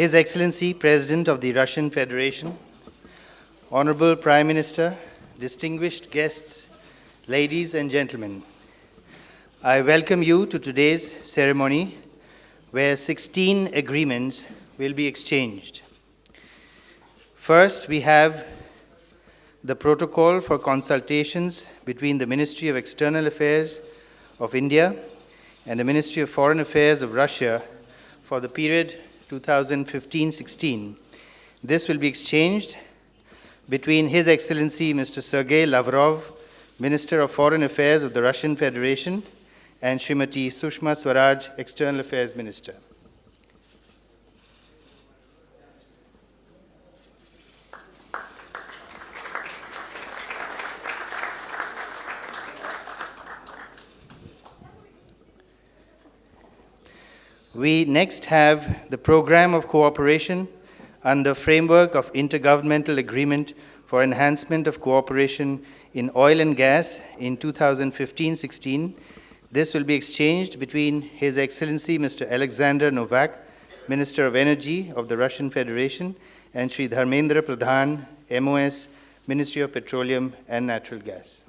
His Excellency President of the Russian Federation, Honorable Prime Minister, distinguished guests, ladies and gentlemen, I welcome you to today's ceremony where 16 agreements will be exchanged. First, we have the protocol for consultations between the Ministry of External Affairs of India and the Ministry of Foreign Affairs of Russia for the period 2015-16. This will be exchanged between His Excellency Mr. Sergei Lavrov, Minister of Foreign Affairs of the Russian Federation, and Srimati Sushma Swaraj, External Affairs Minister. We next have the Program of Cooperation under Framework of Intergovernmental Agreement for Enhancement of Cooperation in Oil and Gas in 2015-16. This will be exchanged between His Excellency Mr. Alexander Novak, Minister of Energy of the Russian Federation, and Shri Dharmendra Pradhan, MOS, Ministry of Petroleum and Natural Gas.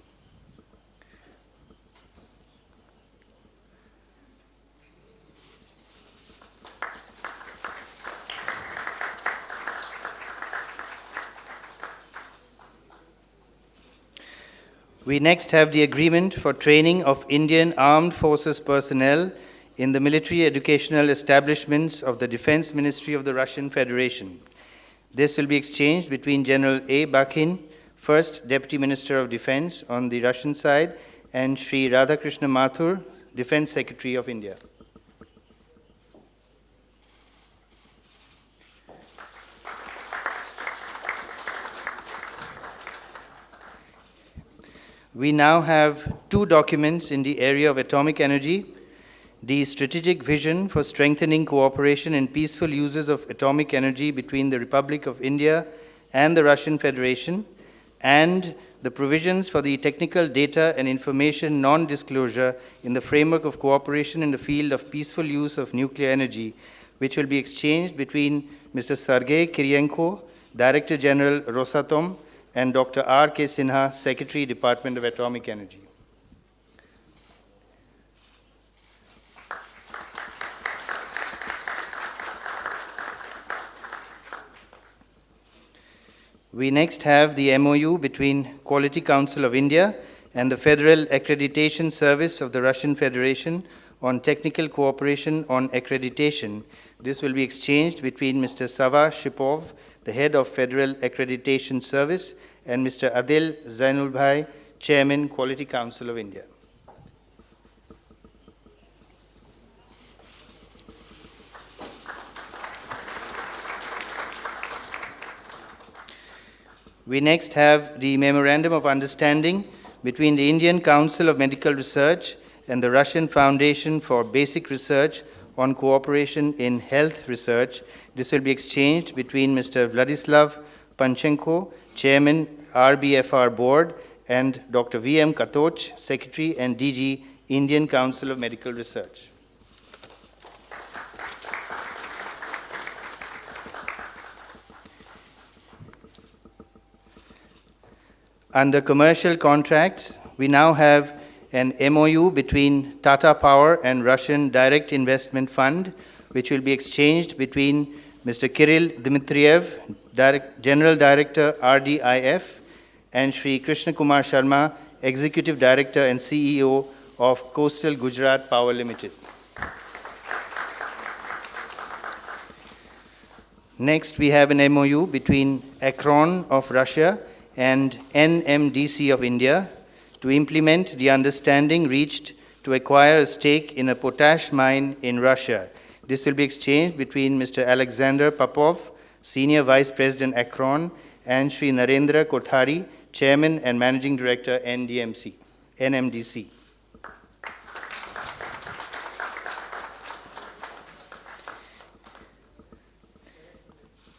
We next have the agreement for training of Indian Armed Forces personnel in the military educational establishments of the Defense Ministry of the Russian Federation. This will be exchanged between General A. Bakhin, First Deputy Minister of Defense on the Russian side, and Sri Radhakrishna Mathur, Defense Secretary of India. We now have two documents in the area of atomic energy: the Strategic Vision for Strengthening Cooperation in Peaceful Uses of Atomic Energy between the Republic of India and the Russian Federation, and the Provisions for the Technical Data and Information Non-Disclosure in the Framework of Cooperation in the Field of Peaceful Use of Nuclear Energy, which will be exchanged between Mr. Sergei Kirienko, Director General Rosatom, and Dr. R.K. Sinha, Secretary, Department of Atomic Energy. We next have the MOU between Quality Council of India and the Federal Accreditation Service of the Russian Federation on technical cooperation on accreditation. This will be exchanged between Mr. Sava Shipov, the head of Federal Accreditation Service, and Mr. Adil Zainulbhai, Chairman, Quality Council of India. We next have the Memorandum of Understanding between the Indian Council of Medical Research and the Russian Foundation for Basic Research on Cooperation in Health Research. This will be exchanged between Mr. Vladislav Panchenko, Chairman, RBFR Board, and Dr. V.M. Katoch, Secretary and DG, Indian Council of Medical Research. Under commercial contracts, we now have an MOU between Tata Power and Russian Direct Investment Fund, which will be exchanged between Mr. Kirill Dmitriev, General Director, RDIF, and Shri Krishna Kumar Sharma, Executive Director and CEO of Coastal Gujarat Power Limited. Next, we have an MOU between Akron of Russia and NMDC of India to implement the understanding reached to acquire a stake in a potash mine in Russia. This will be exchanged between Mr. Alexander Popov, Senior Vice President Akron, and Shri Narendra Kothari, Chairman and Managing Director, NMDC.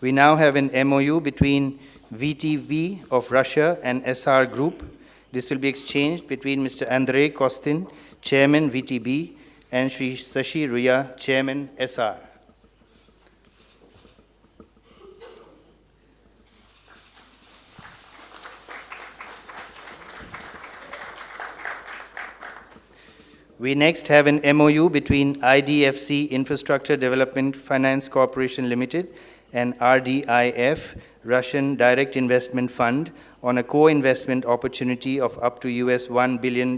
We now have an MOU between VTB of Russia and SR Group. This will be exchanged between Mr. Andrei Kostin, Chairman VTB, and Shri Sashi Ruya, Chairman SR. We next have an MOU between IDFC Infrastructure Development Finance Corporation Limited and RDIF, Russian Direct Investment Fund, on a co-investment opportunity of up to $1 billion.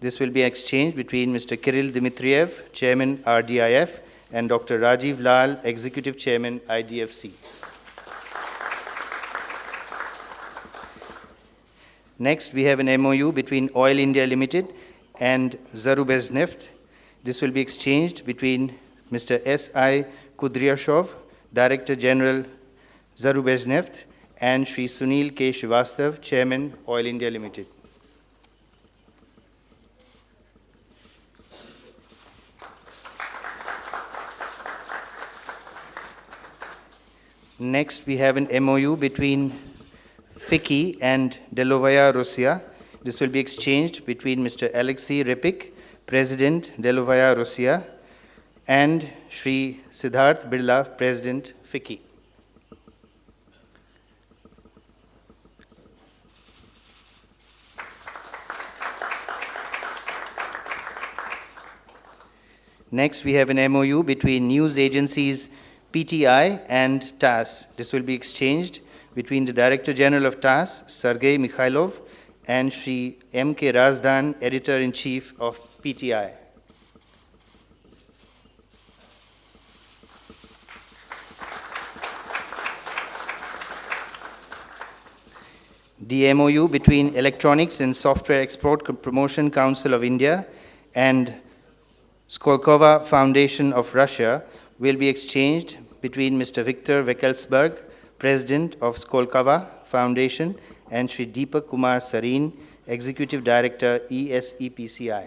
This will be exchanged between Mr. Kirill Dmitriev, Chairman RDIF, and Dr. Rajiv Lal, Executive Chairman IDFC. Next, we have an MOU between Oil India Limited and Zarubezhneft. This will be exchanged between Mr. S.I. Kudryashov, Director General Zarubezhneft, and Shri Sunil K. Srivastav, Chairman Oil India Limited. Next, we have an MOU between FICCI and Delovaya Russia. This will be exchanged between Mr. Alexei Repik, President Delovaya Russia, and Shri Siddharth Birla, President FICCI. Next, we have an MOU between news agencies PTI and TASS. This will be exchanged between the Director General of TASS, Sergei Mikhailov, and Shri M.K. Razdan, Editor-in-Chief of PTI. The MOU between Electronics and Software Export Promotion Council of India and Skolkovo Foundation of Russia will be exchanged between Mr. Viktor Vekelsberg, President of Skolkovo Foundation, and Shri Deepak Kumar Sareen, Executive Director, ESEPCI.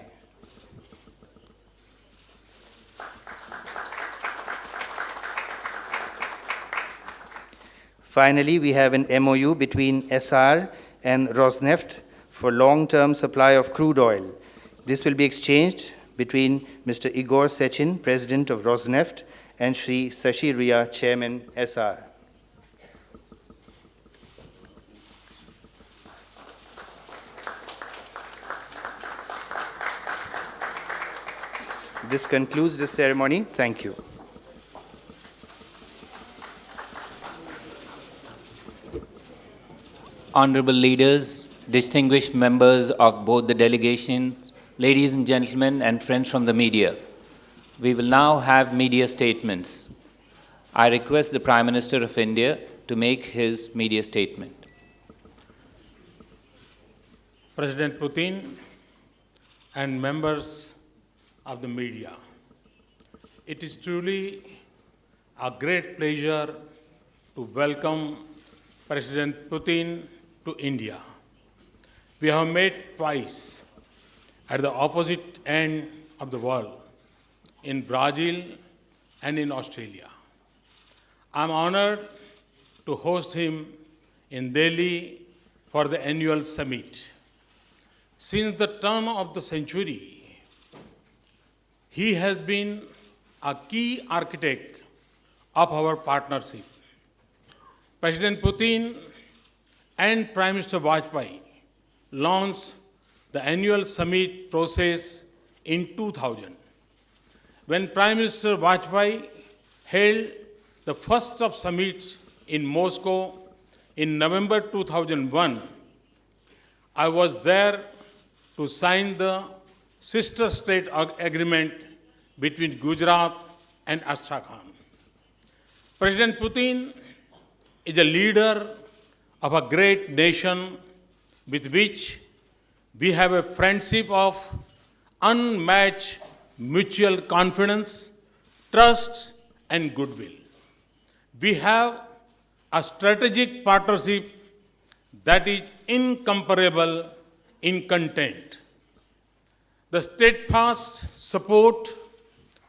Finally, we have an MOU between SR and Rosneft for long-term supply of crude oil. This will be exchanged between Mr. Igor Sechin, President of Rosneft, and Shri Sashi Ria, Chairman, SR. This concludes the ceremony. Thank you. Honorable leaders, distinguished members of both the delegations, ladies and gentlemen, and friends from the media, we will now have media statements. I request the Prime Minister of India to make his media statement. President Putin and members of the media, it is truly a great pleasure to welcome President Putin to India. We have met twice at the opposite end of the world, in Brazil and in Australia. I'm honored to host him in Delhi for the annual summit. Since the turn of the century, he has been a key architect of our partnership. President Putin and Prime Minister Vajpayee launched the annual summit process in 2000. When Prime Minister Vajpayee held the first of summits in Moscow in November 2001, I was there to sign the sister state agreement between Gujarat and Astrakhan. President Putin is a leader of a great nation with which we have a friendship of unmatched mutual confidence, trust, and goodwill. We have a strategic partnership that is incomparable in content. The steadfast support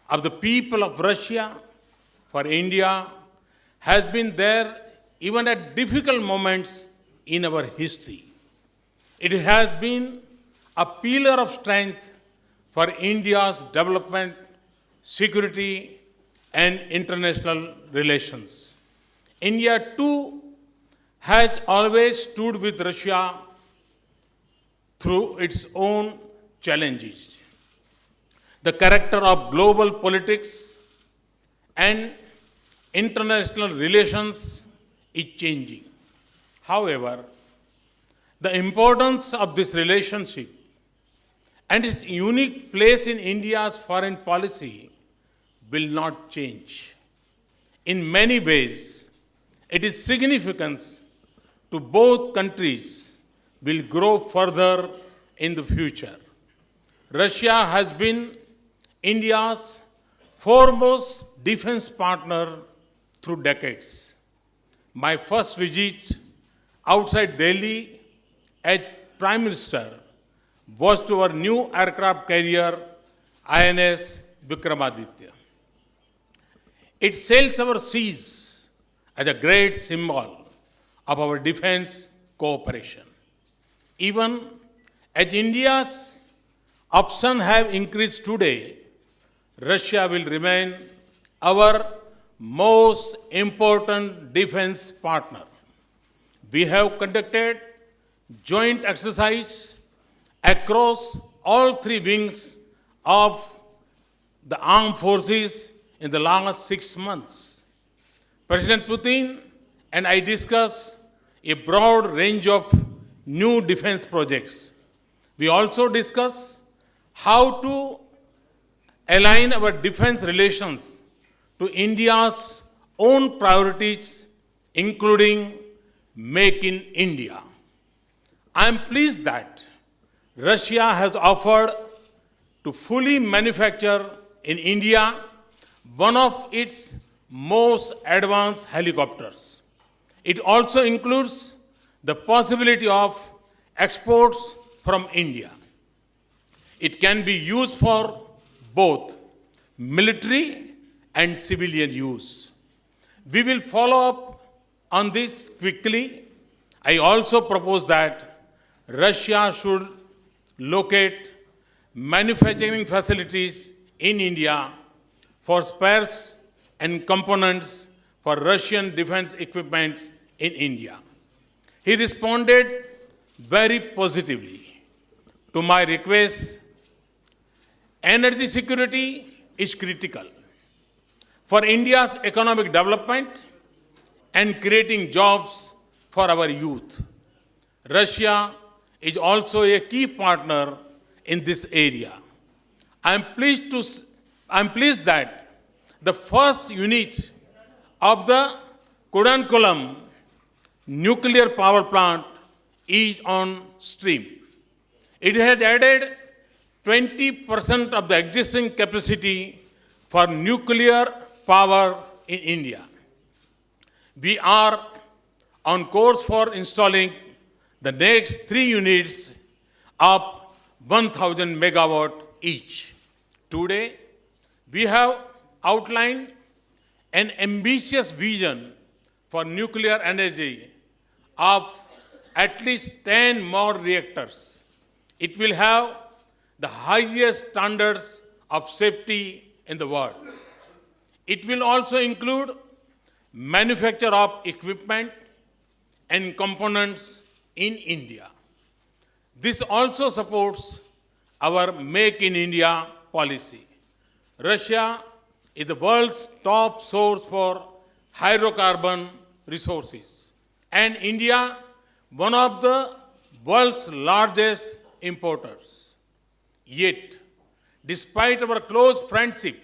of the people of Russia for India has been there even at difficult moments in our history. It has been a pillar of strength for India's development, security, and international relations. India, too, has always stood with Russia through its own challenges. The character of global politics and international relations is changing. However, the importance of this relationship and its unique place in India's foreign policy will not change. In many ways, its significance to both countries will grow further in the future. Russia has been India's foremost defense partner through decades. My first visit outside Delhi as Prime Minister was to our new aircraft carrier, INS Vikramaditya. It sails our seas as a great symbol of our defense cooperation. Even as India's options have increased today, Russia will remain our most important defense partner. We have conducted joint exercise across all three wings of the armed forces in the last 6 months. President Putin and I discussed a broad range of new defense projects. We also discussed how to align our defense relations to India's own priorities, including Make in India. I am pleased that Russia has offered to fully manufacture in India one of its most advanced helicopters. It also includes the possibility of exports from India. It can be used for both military and civilian use. We will follow up on this quickly. I also propose that Russia should locate manufacturing facilities in India for spares and components for Russian defense equipment in India. He responded very positively to my request. Energy security is critical for India's economic development and creating jobs for our youth. Russia is also a key partner in this area. I am pleased that the first unit of the Kudankulam nuclear power plant is on stream. It has added 20% of the existing capacity for nuclear power in India. We are on course for installing the next 3 units of 1,000 megawatt each. Today, we have outlined an ambitious vision for nuclear energy of at least 10 more reactors. It will have the highest standards of safety in the world. It will also include manufacture of equipment and components in India. This also supports our Make in India policy. Russia is the world's top source for hydrocarbon resources, and India one of the world's largest importers. Yet, despite our close friendship,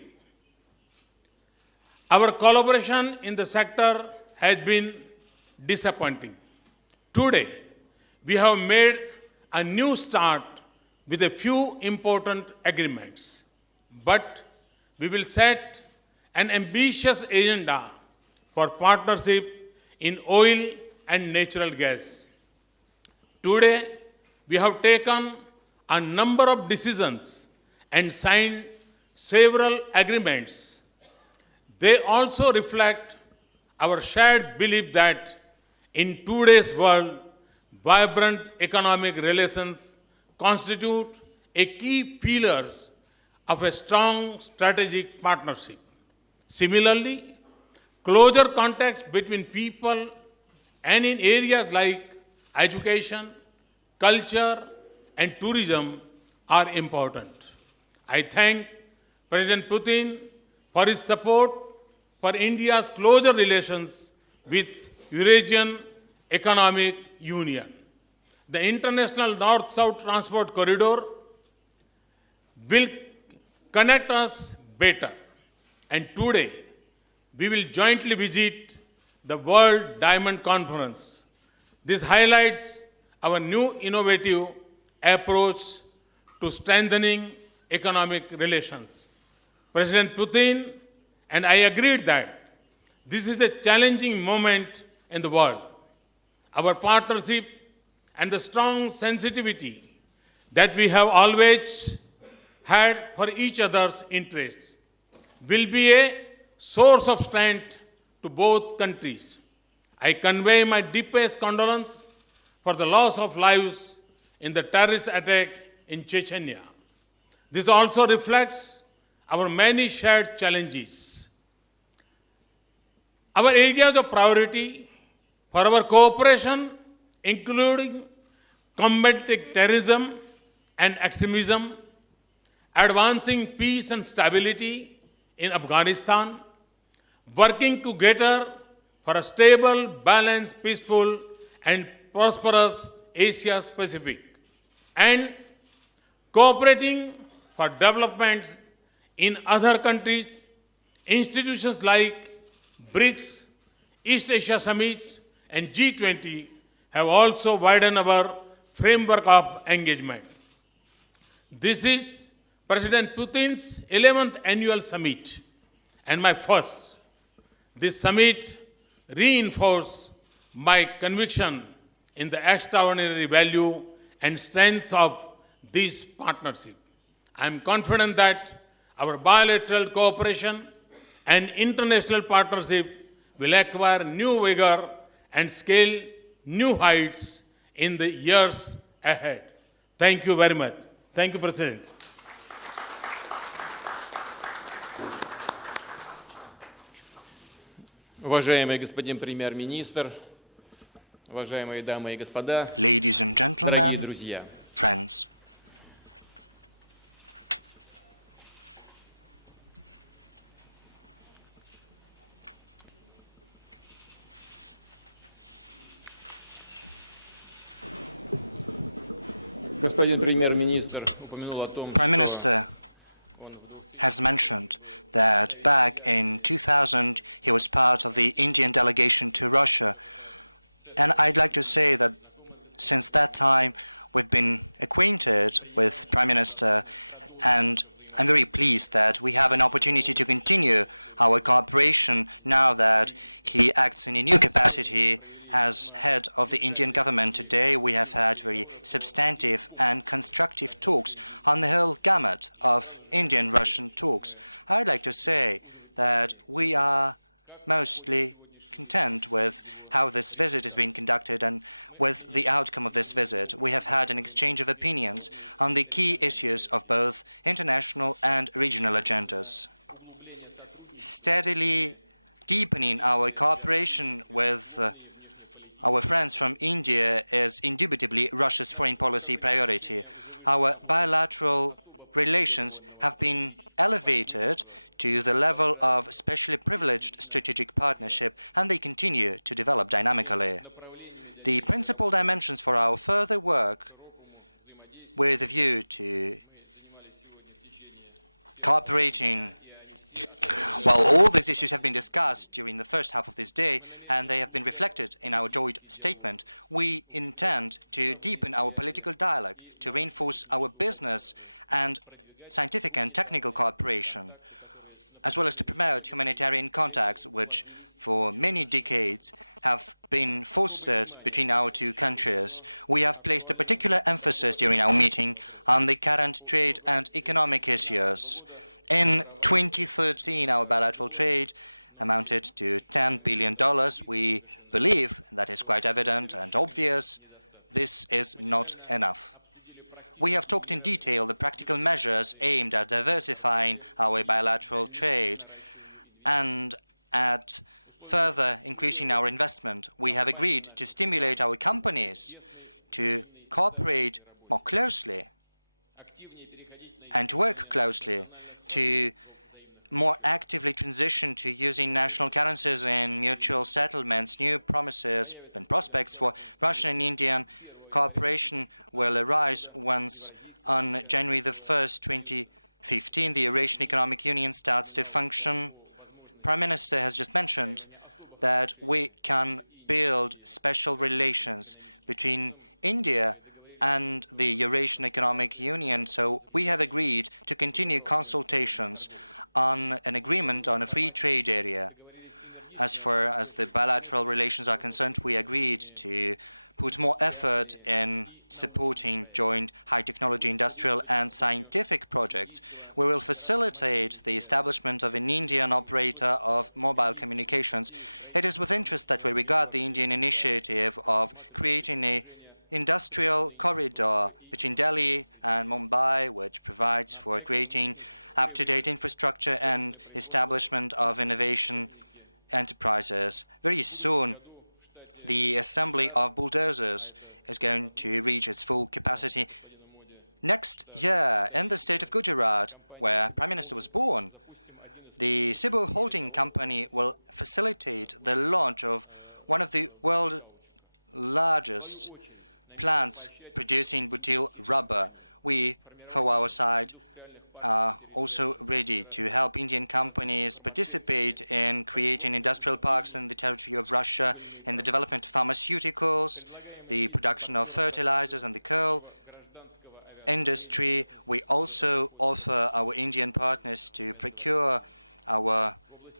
our collaboration in the sector has been disappointing. Today, we have made a new start with a few important agreements, but we will set an ambitious agenda for partnership in oil and natural gas. Today, we have taken a number of decisions and signed several agreements. They also reflect our shared belief that in today's world, vibrant economic relations constitute a key pillar of a strong strategic partnership. Similarly, closer contacts between people and in areas like education, culture, and tourism are important. I thank President Putin for his support for India's closer relations with Eurasian Economic Union. The International North-South Transport Corridor will connect us better. And today, we will jointly visit the World Diamond Conference. This highlights our new innovative approach to strengthening economic relations. President Putin and I agreed that this is a challenging moment in the world. Our partnership and the strong sensitivity that we have always had for each other's interests will be a source of strength to both countries. I convey my deepest condolence for the loss of lives in the terrorist attack in Chechnya. This also reflects our many shared challenges. Our areas of priority for our cooperation, including combating terrorism and extremism, advancing peace and stability in Afghanistan, working together for a stable, balanced, peaceful, and prosperous Asia Pacific, and cooperating for developments in other countries. Institutions like BRICS, East Asia Summit, and G20 have also widened our framework of engagement. This is President Putin's 11th annual summit and my first. This summit reinforced my conviction in the extraordinary value and strength of this partnership. I am confident that our bilateral cooperation and international partnership will acquire new vigor and scale new heights in the years ahead. Thank you very much. Thank you, President. Уважаемый господин премьер-министр, уважаемые дамы и господа, Ladies and дорогие gentlemen, друзья. friends, Господин премьер-министр упомянул о том, Prime что Minister has mentioned that back in 2000 he was part of the Indian delegation to Russia. And I'd like to say that since that time we've been acquainted with Prime Minister, and I'm very pleased that we have an opportunity to continue our cooperation now that he acts in a new capacity as head of the Indian government. Today we have had very substantive and constructive talks on the whole gamut of Indian-Russian talks. I'd like to say that we are mostly content with how this visit has been conducted and with the outcome of this visit. We have had an exchange of opinions on the key issues of both international and regional agendas. Steadily deepening our cooperation with our friends from India is indubitably Russia's foreign policy priority. Our bilateral relations have been elevated to the level of specially privileged strategic partnership, and they continue to develop dynamically. The principal dimensions for our further work with a view to cooperating. Well, all these issues have been discussed during the first half of this day, and they have been reflected in our joint statement. We intend to deepen our political dialogue, to reinforce our business and scientific and technical cooperation, as well as to promote humanitarian contacts, which for many decades have been fostered between our two countries. We have placed a particular emphasis during our meeting on the current trade and economic issues. In 2013, our bilateral trade amounted to $10 billion. We believe, and that is quite evident and obvious, this is not enough. We have talked in detail the practical measures aimed at diversifying our bilateral trade and at further increasing our investment. We have agreed to stimulate our companies to cooperate more closely and to work closely to more actively transition to using national currencies in mutual settlements. New promises and prospects for Russian and Indian cooperation will arise once on January the 1st, 2015, the Eurasian Economic Union starts to function. Prime Minister has just mentioned that we can build special relations between India and the Eurasian Economic Union. So we have agreed to continue consultations on an agreement on a free trade area. As far as the bilateral relations are concerned, we agreed to put more effort in supporting joint high-technology industrial and scientific projects. We will facilitate the establishment of an Indian operator of mobile communications. It is with interest that we regard the Indian initiative of creating an industrial corridor between Delhi and Mumbai, which provides for creating up-to-date infrastructure and establishment of innovation enterprises. Very soon, the assembly of bulldozers is going to reach its full capacity. Next year, in the state of Gujarat, where Prime Minister was born, the Cebu Holding Company will facilitate the launch of one of the world's largest plants producing butyl rubber. We, for our side, are also ready to help Indian companies participate in creating industrial parks in the territory of Russia, in the development of pharmaceuticals, the production of fertilizers and the coal industry. We also offer our Indian partners to procure our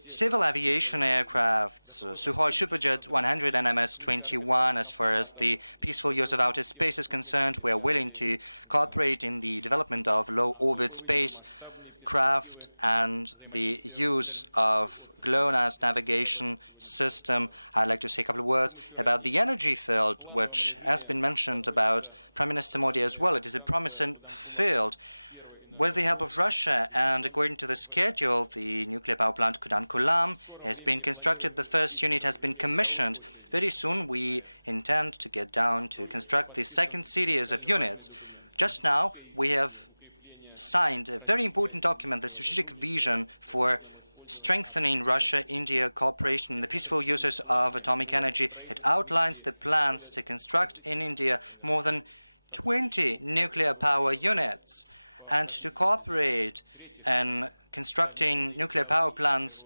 civil aviation aircrafts, Sukhoi Superjet 100 and MS-21. As far as the peaceful use of outer space is concerned, we are willing to cooperate in the development of low-orbit spacecraft and the use of GLONASS navigation system. I'd like to say a couple of words about the energy field, which has been mentioned about Prime Minister Modi as well. It is a promising field. With the help of Russia and according to the schedule, the nuclear power plant Kudankulam has been constructed. The first unit has been commissioned. Very soon, we intend to get down to construct the second series of units. Just now, we have signed a very important document, the strategic vision for strengthening Russia-India cooperation in the peaceful uses of atomic energy. It outlines the plans to construct in India more than 20 nuclear power units and to cooperate in constructing nuclear power plants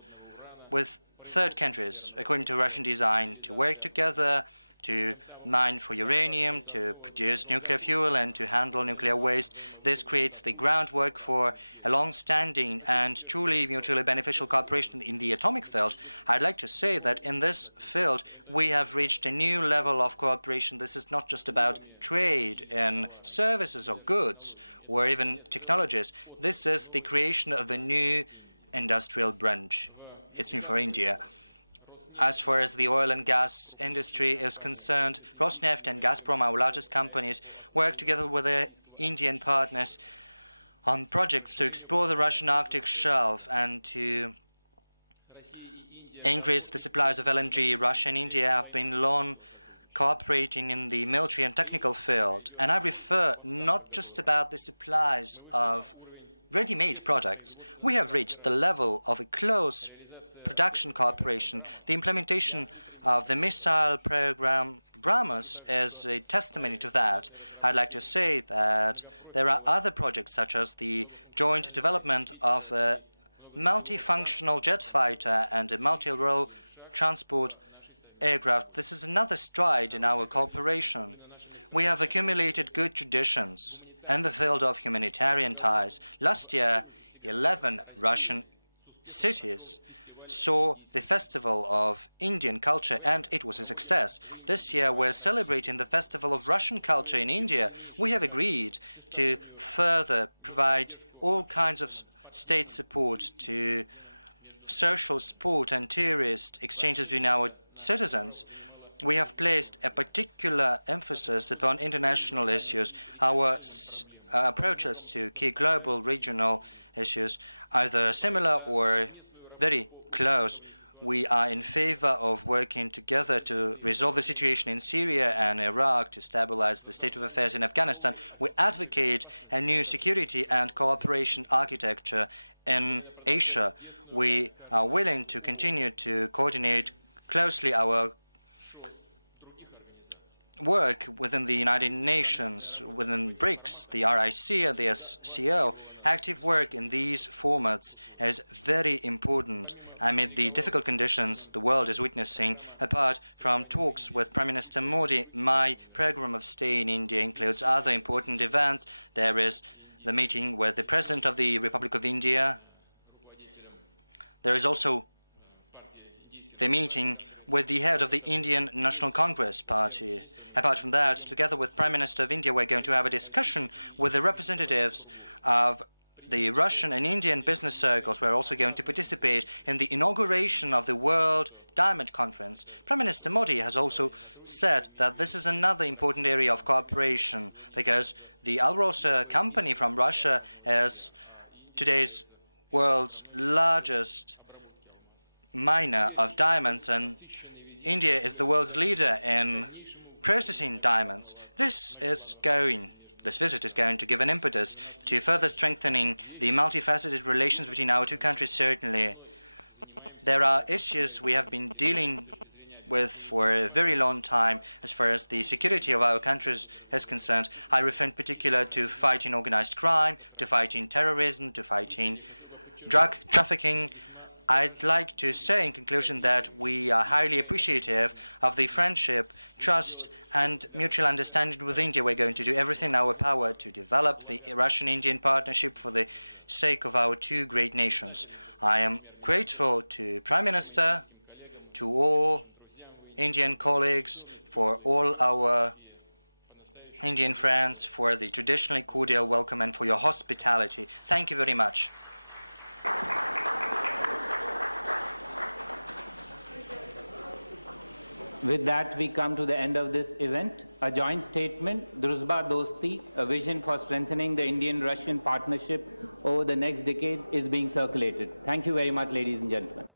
with third countries, according to Russian design, to work together, to mine for uranium, to produce nuclear fuel, and to handle nuclear waste. This creates the groundwork for a long-standing and truly mutually beneficial cooperation in the atomic field. I'd like to say that in this field, we have reached a new level of cooperation. This is not just about trade in services or goods or even technologies. This is the creation of a new industrial branch. It's new for India. As far as the oil and gas industry is concerned, Rosneft and Gazprom, our largest companies, work together with their Indian partners on projects to explore the Russian Arctic shelf and to increase the supplies of LNG. Russia and India have been long cooperating in the military and technical field. And I refer not just about the supplies of ready-made products. We have reached the level of a close production cooperation. The implementation of the missile program BrahMos is a testimony to that. I'd like to say that there are other projects such as the joint development of a multifunctional jet fighter and a multi-role transport aircraft. This is another stride in our cooperation. We have accumulated good traditions in the field of humanitarian ties. Last year, 11 Russian cities saw the Festival of Indian Culture, and it was a success. This year, we're celebrating the Festival of Russian Culture in India. We have agreed to further provide all kinds of state support to social, sport, and tourist exchanges between our citizens. We have placed a particular emphasis upon international issues. Our approaches to key global regional issues, either similar or very close. We are in favor of working together to resolve the situation in Syria and Iraq, to stabilize the state of affairs in Afghanistan. We advocate a new security and cooperation architecture in Asia. We are willing to continue to coordinate closely our work within the United Nations, within BRICS, the RIC, and the SCO. Active work in these formats is very important amid the difficult conditions the world is witnessing. Apart from talks with Prime Minister Modi, my program of stay in India includes other important events. There is the meeting with the President of the Republic of India. There is also the meeting with the head of the Indian National Congress Party. Apart from that, together with Prime Minister of India, we're going to have a discussion with the representatives of the Russian and Indian business circles. We're also going to participate in the inauguration of the World Diamond Conference. Prime Minister Modi has also said that this is another important area of cooperation because the Alrosa company from Russia is today's world's largest miner of diamonds, and India is the world's leader in processing diamonds. This visit is going to give an impetus to further strengthening the multifaceted relations between our two countries, certainly. There are issues we have been dealing with for a very long time as far as the security of our countries is concerned. I refer in particular to fighting organized crime, to fighting terrorism, to fighting drug trafficking. I'd like to say in conclusion that we are highly appreciative of the friendship, trust, and mutual understanding with India. We're going to do everything in our power to develop the Russian-Indian partnership for the sake of our two great nations. I am grateful to Prime Minister, to all Indian colleagues, for all our Indian friends, for the traditionally cordial welcome and for your hospitality. Thank you very much. With that, we come to the end of this event. A joint statement, Druzhba Dosti, a vision for strengthening the Indian-Russian partnership over the next decade, is being circulated. Thank you very much, ladies and gentlemen.